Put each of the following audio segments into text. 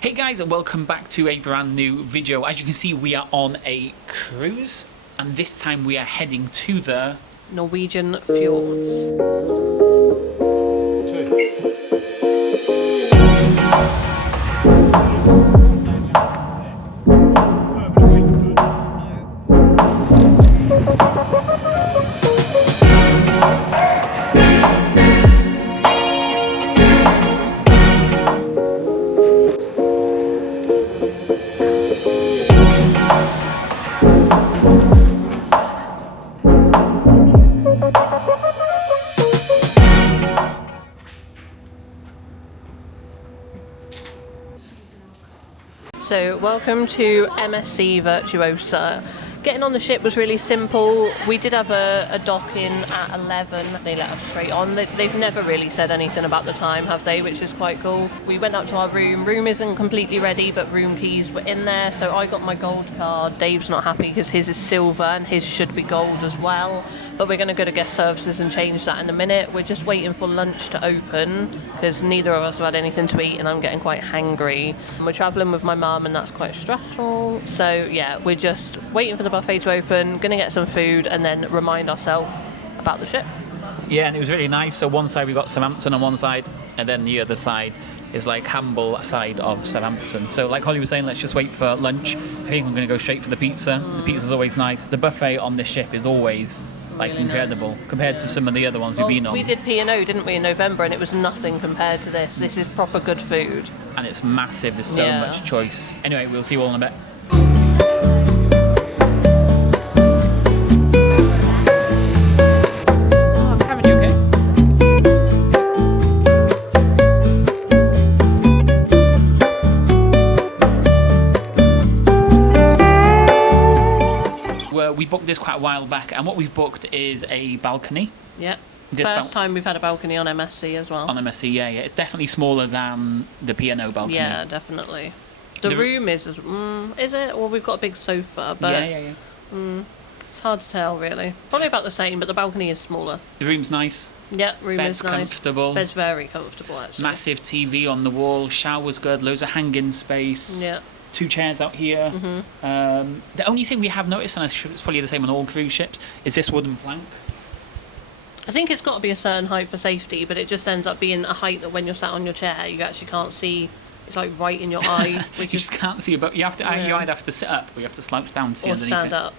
Hey guys, and welcome back to a brand new video. As you can see, we are on a cruise, and this time we are heading to the Norwegian Fjords. So, welcome to MSC Virtuosa. Getting on the ship was really simple. We did have a dock-in at 11. They let us straight on. They've never really said anything about the time, have they? Which is quite cool. We went up to our room. Room isn't completely ready, but room keys were in there. So I got my gold card. Dave's not happy because his is silver and his should be gold as well. But we're going to go to guest services and change that in a minute. We're just waiting for lunch to open because neither of us have had anything to eat and I'm getting quite hangry. We're travelling with my mum and that's quite stressful. So yeah, we're just waiting for the buffet to open, going to get some food and then remind ourselves about the ship. Yeah, and it was really nice. So one side we got Southampton on one side, and then the other side is like Hamble side of Southampton. So like Holly was saying, let's just wait for lunch. I think I'm going to go straight for the pizza. The pizza's always nice. The buffet on this ship is always like really incredible nice. Compared to some of the other ones we've been on. We did P&O, didn't we, in November, and it was nothing compared to this. This is proper good food. And it's massive. There's so much choice. Anyway, we'll see you all in a bit. We booked this quite a while back, and what we've booked is a balcony. Yeah. First time we've had a balcony on MSC as well. On MSC, yeah. It's definitely smaller than the P&O balcony. Yeah, definitely. The room is it? Well, we've got a big sofa, but yeah. It's hard to tell, really. Probably about the same, but the balcony is smaller. The room's nice. Yeah, room Bed's is nice. Comfortable. Bed's very comfortable, actually. Massive TV on the wall. Shower's good. Loads of hanging space. Yeah. 2 chairs out here. Mm-hmm. The only thing we have noticed, and it's probably the same on all cruise ships, is this wooden plank. I think it's got to be a certain height for safety, but it just ends up being a height that when you're sat on your chair, you actually can't see. It's like right in your eye. You just can't see, but you have to. You either have to sit up or you have to slouch down to see underneath stand up.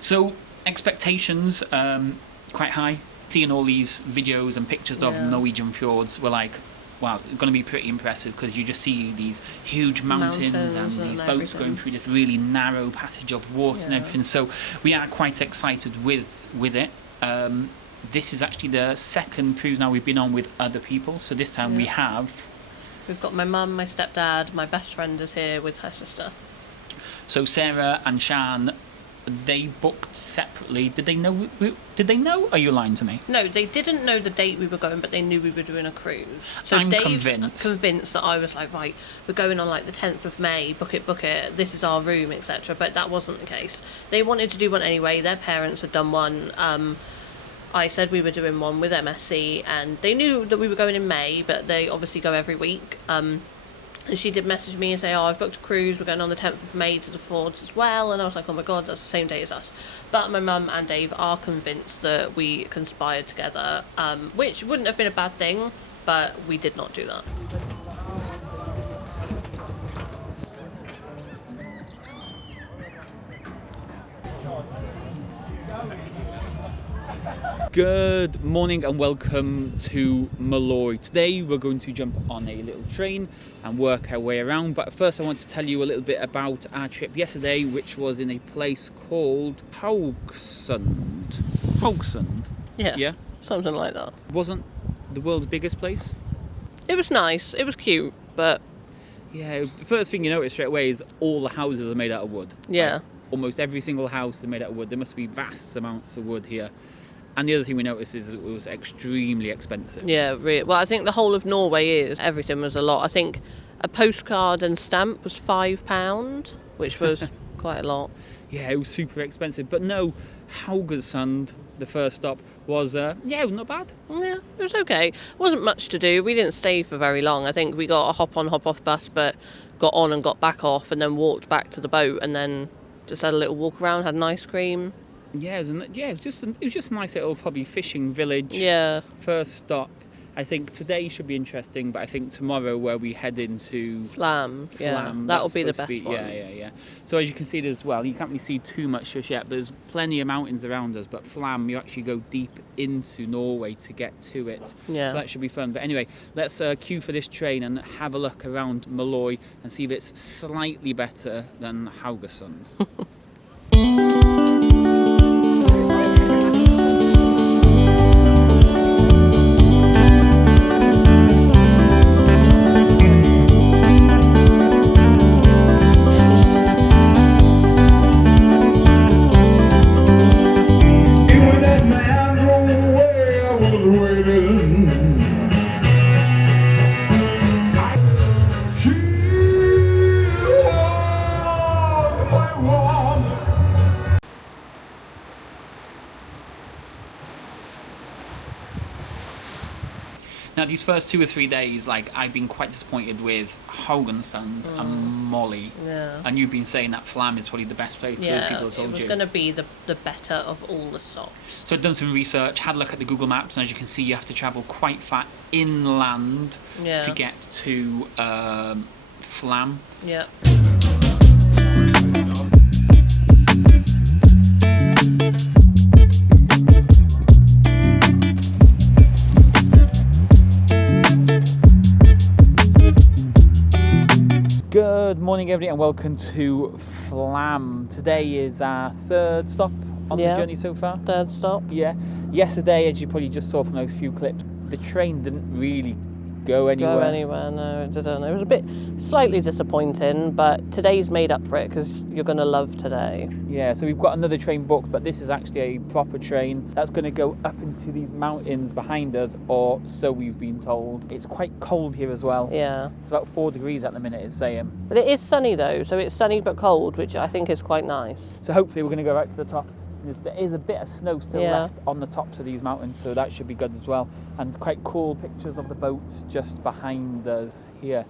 So expectations quite high. Seeing all these videos and pictures of Norwegian Fjords, we're like, wow, it's going to be pretty impressive because you just see these huge mountains and these boats going through this really narrow passage of water and everything. So we are quite excited with it. This is actually the second cruise now we've been on with other people. So this time we've got my mum, my stepdad, my best friend is here with her sister. So Sarah and Shan, they booked separately. Did they know? Are you lying to me? No, they didn't know the date we were going, but they knew we were doing a cruise. So I'm Dave's convinced that I was like, right, we're going on like the 10th of May, book it, this is our room, etc. But that wasn't the case. They wanted to do one anyway. Their parents had done one. I said we were doing one with MSC, and they knew that we were going in May, but they obviously go every week. And she did message me and say, I've booked a cruise, we're going on the 10th of May to the Fjords as well. And I was like, oh my God, that's the same day as us. But my mum and Dave are convinced that we conspired together, which wouldn't have been a bad thing, but we did not do that. Good morning and welcome to Måløy. Today we're going to jump on a little train and work our way around, but first I want to tell you a little bit about our trip yesterday, which was in a place called Haugesund. Haugesund? Yeah, something like that. Wasn't the world's biggest place? It was nice, it was cute, but... Yeah, the first thing you notice straight away is all the houses are made out of wood. Yeah. Like, almost every single house is made out of wood. There must be vast amounts of wood here. And the other thing we noticed is it was extremely expensive. Yeah, well, I think the whole of Norway is. Everything was a lot. I think a postcard and stamp was £5, which was quite a lot. Yeah, it was super expensive. But no, Haugesund, the first stop, was, it was not bad. Yeah, it was okay. It wasn't much to do. We didn't stay for very long. I think we got a hop on, hop off bus, but got on and got back off, and then walked back to the boat, and then just had a little walk around, had an ice cream. Yeah, it was just a nice little probably fishing village. Yeah. First stop. I think today should be interesting, but I think tomorrow where we head into Flam, yeah, that'll be the best one. Yeah. So as you can see as well, you can't really see too much just yet, but there's plenty of mountains around us. But Flam, you actually go deep into Norway to get to it. Yeah. So that should be fun. But anyway, let's queue for this train and have a look around Måløy and see if it's slightly better than Haugesund. Now, these first 2 or 3 days, like, I've been quite disappointed with Haugesund and Måløy. Yeah. And you've been saying that Flam is probably the best place. Yeah, people have told it was you. going to be the better of all the stops. So I've done some research, had a look at the Google Maps, and as you can see, you have to travel quite far inland to get to Flam. Yeah. Good morning, everybody, and welcome to Flam. Today is our 3rd stop on the journey so far. 3rd stop. Yeah. Yesterday, as you probably just saw from those few clips, the train didn't really go anywhere. No, it didn't. It was a bit slightly disappointing, but today's made up for it because you're going to love today. Yeah, so we've got another train booked, but this is actually a proper train that's going to go up into these mountains behind us, or so we've been told. It's quite cold here as well. Yeah. It's about 4 degrees at the minute, it's saying. But it is sunny though, so it's sunny but cold, which I think is quite nice. So hopefully we're going to go right to the top. There is a bit of snow still left on the tops of these mountains, so that should be good as well. And quite cool pictures of the boat just behind us here.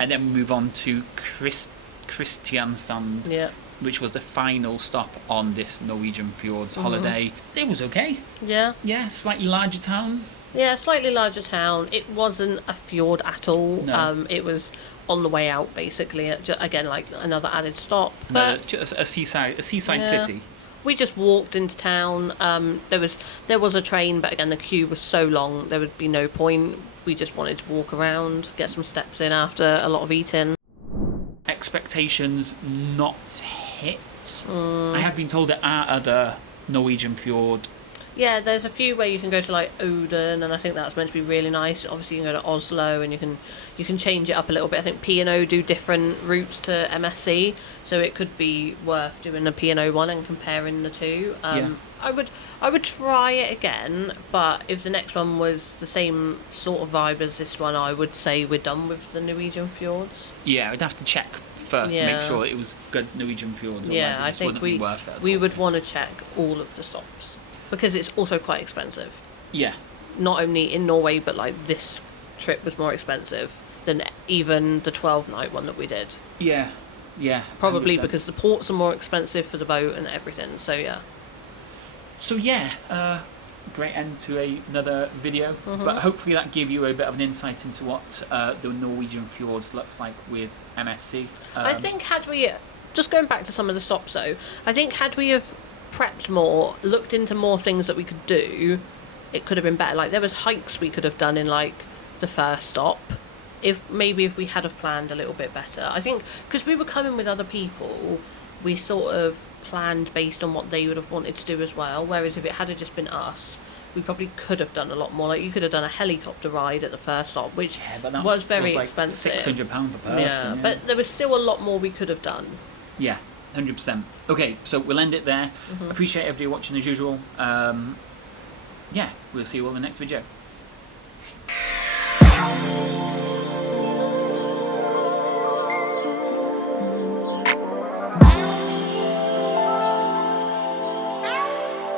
And then we move on to Kristiansand, which was the final stop on this Norwegian Fjords holiday. It was okay. Yeah. Yeah, slightly larger town. Yeah, slightly larger town. It wasn't a fjord at all. No. It was on the way out, basically. Again, like another added stop. Just a seaside city. We just walked into town. There was a train, but again, the queue was so long, there would be no point. We just wanted to walk around, get some steps in after a lot of eating. Expectations not hit. I have been told there are other Norwegian fjord. Yeah, there's a few where you can go to like Odin, and I think that's meant to be really nice. Obviously, you can go to Oslo, and you can change it up a little bit. I think P&O do different routes to MSC, so it could be worth doing a P&O one and comparing the two. I would try it again, but if the next one was the same sort of vibe as this one, I would say we're done with the Norwegian Fjords. Yeah, I'd have to check first to make sure it was good Norwegian Fjords. Yeah, I it think wouldn't be worth it. We would want to check all of the stops because it's also quite expensive. Yeah. Not only in Norway, but like this trip was more expensive than even the 12-night one that we did. Yeah. Yeah. Probably 100%. because the ports are more expensive for the boat and everything. So yeah. So yeah, great end to another video. But hopefully that gave you a bit of an insight into what the Norwegian Fjords looks like with MSC. I think had we, just going back to some of the stops though, I think had we have prepped more, looked into more things that we could do, it could have been better. Like there was hikes we could have done in like the first stop. If we had have planned a little bit better. I think because we were coming with other people, we sort of planned based on what they would have wanted to do as well. Whereas if it had have just been us, we probably could have done a lot more. Like you could have done a helicopter ride at the first stop, which was very expensive. £600 per person. Yeah, but there was still a lot more we could have done. Yeah, 100%. Okay, so we'll end it there. Appreciate everybody watching as usual. Yeah, we'll see you all in the next video.